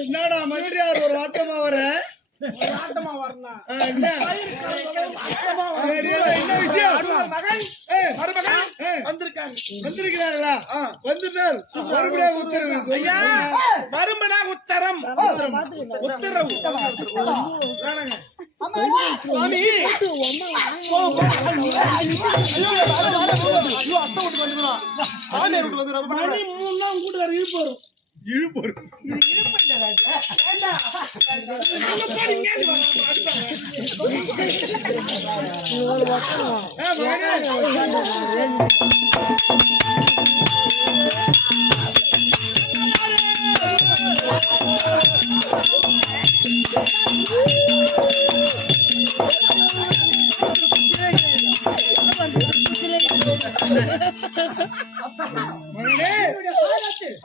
என்னடா மந்திரியார் ஒரு ஆட்டமா வர என்ன விஷயம்? வந்திருக்கிறார்களா? வந்துட்டால் மறுபடியும் உத்தரவு சுவாமி இழுப்போம்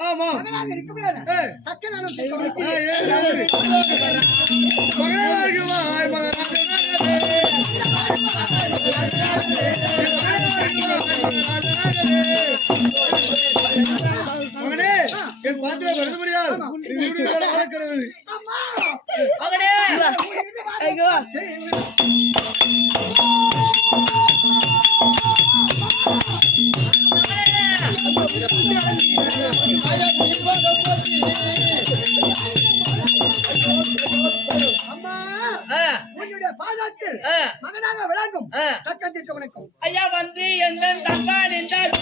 ஆமா மகனே என் பாத்திரம் வருது முடியாது மகனாக விளங்கும் தக்கத்திற்கு வணக்கம் ஐயா. வந்து எந்த தக்கா நின்றார்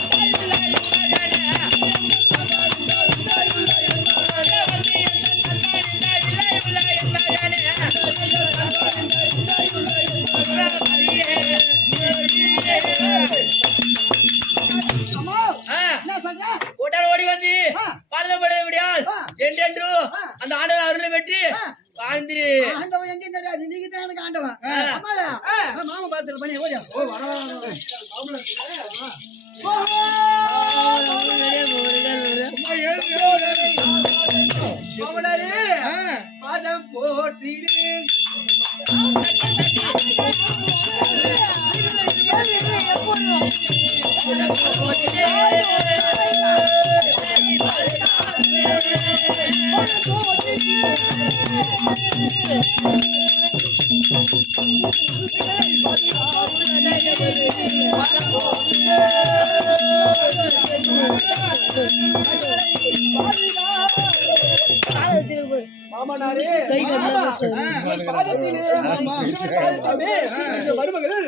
கூட்டால் ஓடி வந்து பாரதப்பட முடியாது என்றென்று அந்த ஆண்டவர் அருளை பெற்று வாழ்ந்திரு. ஆண்டவன் எங்கேயும் கிடையாது, நீங்க தான் எனக்கு ஆண்டவன். மாமா பாத்துல பண்ணி ஓடியா பாதம் போட்டினேன் மாமனாரே மருமகள்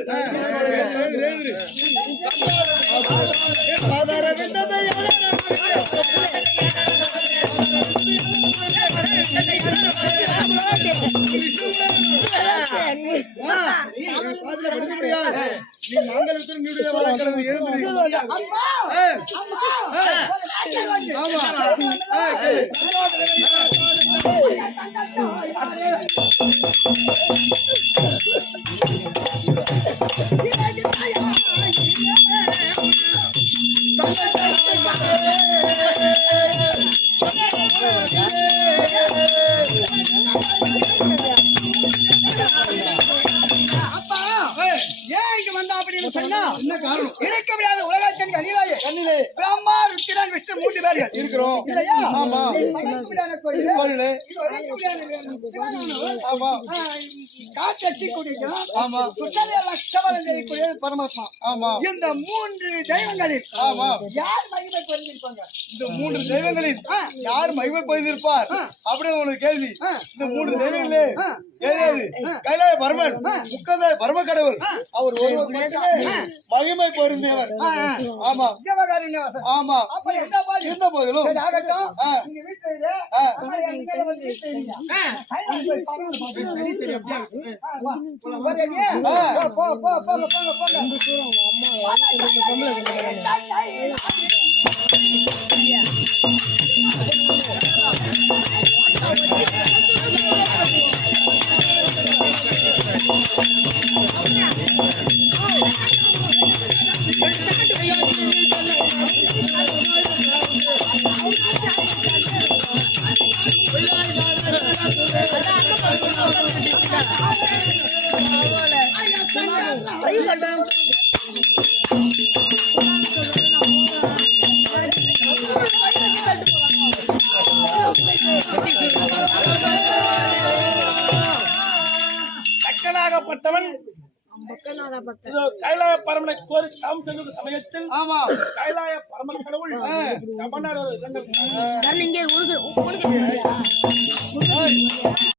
இருக்க முடியாத உலகத்தின் கனிவாயே பிரம்மா ருத்திரன் விஷ்ணு 3 பேர்கள் இருக்கிறோம் இல்லையா? ஆமா. காட்சி குடிக்கும். ஆமா. பரமாத்மா. ஆமா. இந்த 3 தெய்வங்களில் ஆமா யார் மகிமை பொருந்திருப்பாங்க? இந்த 3 தெய்வங்களில் யார் மகிமை பொருந்திருப்பார் அப்படின்னு ஒரு கேள்வி. இந்த 3 தெய்வங்களே கைலாய பரமன் முக்கத பரம கடவுள் அவர் ஒருவர் மட்டுமே மகிமை பொருந்தியவர். ஆமா. ஆமா. இருந்த போதிலும் பட்டவன் இதோ கைலாய பரமனை கோரி தாம் சென்ற சமயத்தில் ஆமா கைலாய பரமன் கடவுள் சமணர்